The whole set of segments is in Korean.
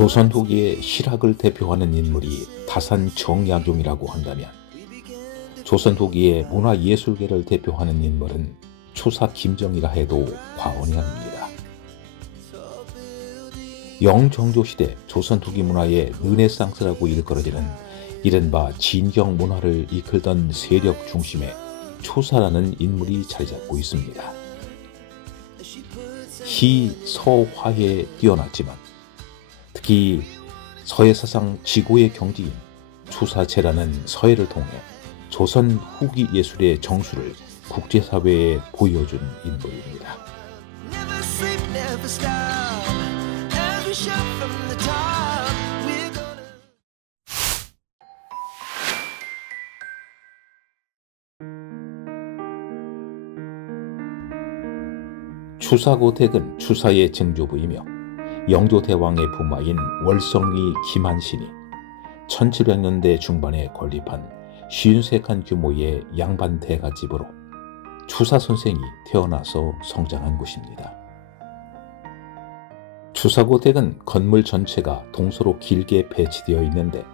조선 후기의 실학을 대표하는 인물이 다산 정약용이라고 한다면 조선 후기의 문화예술계를 대표하는 인물은 추사 김정이라 해도 과언이 아닙니다. 영정조시대 조선 후기 문화의 르네상스라고 일컬어지는 이른바 진경 문화를 이끌던 세력 중심에 추사라는 인물이 자리잡고 있습니다. 시, 서, 화에 뛰어났지만 특히 서예사상 지고의 경지인 추사체라는 서예를 통해 조선 후기 예술의 정수를 국제사회에 보여준 인물입니다. 추사고택은 추사의 증조부이며 영조대왕의 부마인 월성위 김한신이 1700년대 중반에 건립한 53칸 규모의 양반 대가집으로 추사 선생이 태어나서 성장한 곳입니다. 추사고택은 건물 전체가 동서로 길게 배치되어 있는데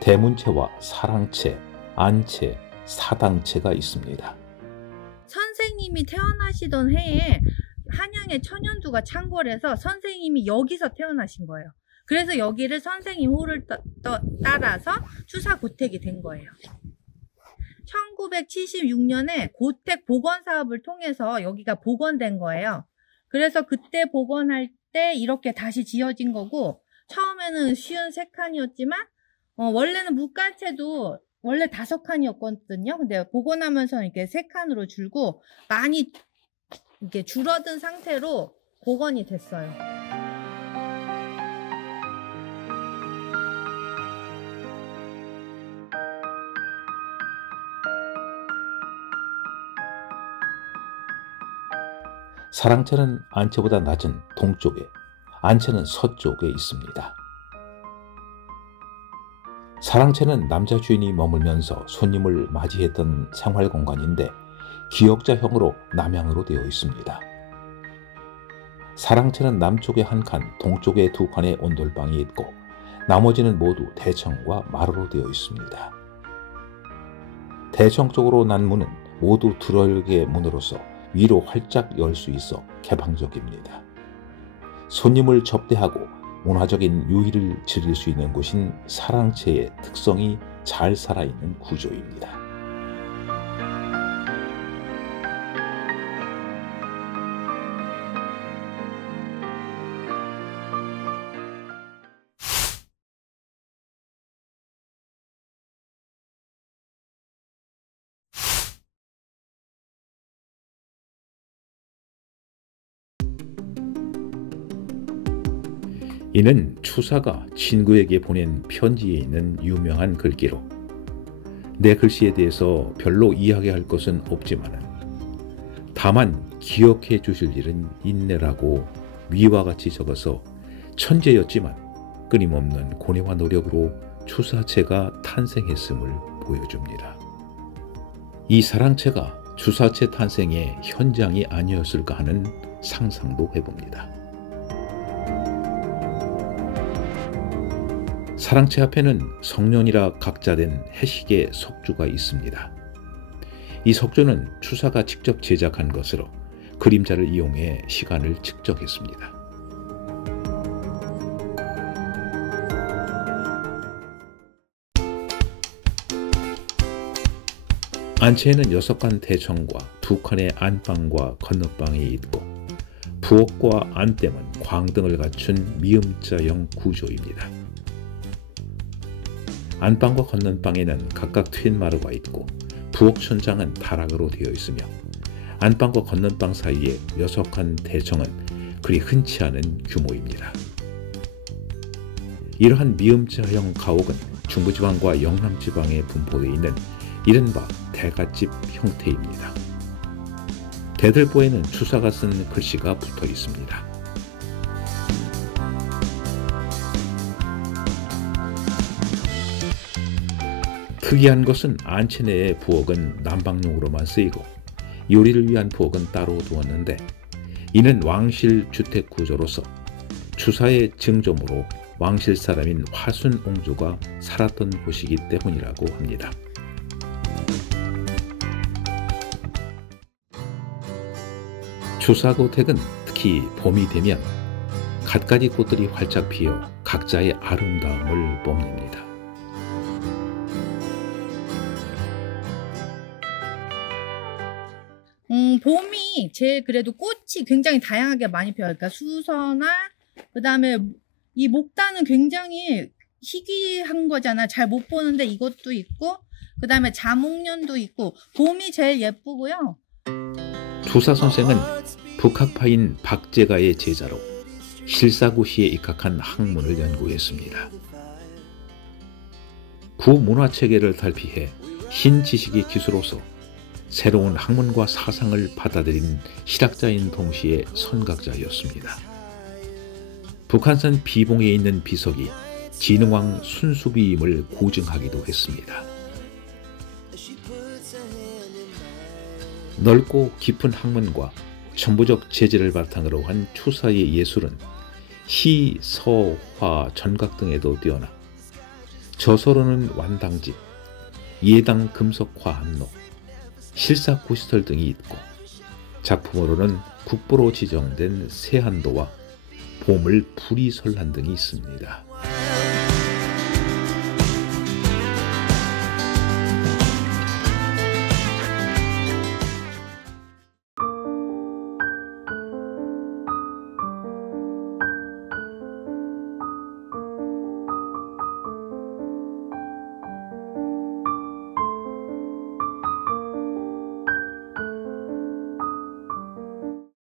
대문채와 사랑채, 안채, 사당채가 있습니다. 선생님이 태어나시던 해에 한양의 천연두가 창궐해서 선생님이 여기서 태어나신 거예요. 그래서 여기를 선생님 호를 따라서 추사고택이 된 거예요. 1976년에 고택 복원 사업을 통해서 여기가 복원된 거예요. 그래서 그때 복원할 때 이렇게 다시 지어진 거고, 처음에는 53칸이었지만 원래는 묵간채도 원래 5칸이었거든요. 근데 복원하면서 이렇게 3칸으로 줄고 많이 이렇게 줄어든 상태로 복원이 됐어요. 사랑채는 안채보다 낮은 동쪽에, 안채는 서쪽에 있습니다. 사랑채는 남자 주인이 머물면서 손님을 맞이했던 생활공간인데 기역자형으로 남향으로 되어 있습니다. 사랑채는 남쪽에 1칸, 동쪽에 2칸의 온돌방이 있고 나머지는 모두 대청과 마루로 되어 있습니다. 대청 쪽으로 난 문은 모두 드러열개 문으로서 위로 활짝 열 수 있어 개방적입니다. 손님을 접대하고 문화적인 유의를 즐길 수 있는 곳인 사랑채의 특성이 잘 살아있는 구조입니다. 이는 추사가 친구에게 보낸 편지에 있는 유명한 글귀로 내 글씨에 대해서 별로 이야기할 것은 없지만 다만 기억해 주실 일은 있네라고 위와 같이 적어서 천재였지만 끊임없는 고뇌와 노력으로 추사체가 탄생했음을 보여줍니다. 이 사랑체가 추사체 탄생의 현장이 아니었을까 하는 상상도 해봅니다. 사랑채 앞에는 성년이라 각자된 해식의 석주가 있습니다. 이 석주는 추사가 직접 제작한 것으로 그림자를 이용해 시간을 측정했습니다. 안채에는 6칸 대청과 2칸의 안방과 건너방이 있고 부엌과 안댐은 광등을 갖춘 미음자형 구조입니다. 안방과 건넌방에는 각각 트인 마루가 있고 부엌 천장은 다락으로 되어 있으며 안방과 건넌방 사이에 6칸 대청은 그리 흔치 않은 규모입니다. 이러한 미음자형 가옥은 중부지방과 영남지방에 분포되어 있는 이른바 대갓집 형태입니다. 대들보에는 추사가 쓴 글씨가 붙어 있습니다. 특이한 것은 안채 내의 부엌은 난방용으로만 쓰이고 요리를 위한 부엌은 따로 두었는데 이는 왕실 주택 구조로서 추사의 증조무로 왕실 사람인 화순옹조가 살았던 곳이기 때문이라고 합니다. 추사고택은 특히 봄이 되면 갖가지 꽃들이 활짝 피어 각자의 아름다움을 뽐냅니다. 봄이 제일 그래도 꽃이 굉장히 다양하게 많이 피어요. 그러니까 수서나 그다음에 이 목단은 굉장히 희귀한 거잖아. 잘 못 보는데 이것도 있고 그다음에 자목련도 있고 봄이 제일 예쁘고요. 추사 선생은 북학파인 박제가의 제자로 실사구시에 입학한 학문을 연구했습니다. 구문화체계를 탈피해 흰 지식의 기수로서 새로운 학문과 사상을 받아들인 실학자인 동시에 선각자였습니다. 북한산 비봉에 있는 비석이 진흥왕 순수비임을 고증하기도 했습니다. 넓고 깊은 학문과 천부적 재질을 바탕으로 한 추사의 예술은 시, 서, 화, 전각 등에도 뛰어나 저서로는 완당집, 예당 금속 화합록, 실사구시설 등이 있고 작품으로는 국보로 지정된 세한도와 보물 불이설란 등이 있습니다.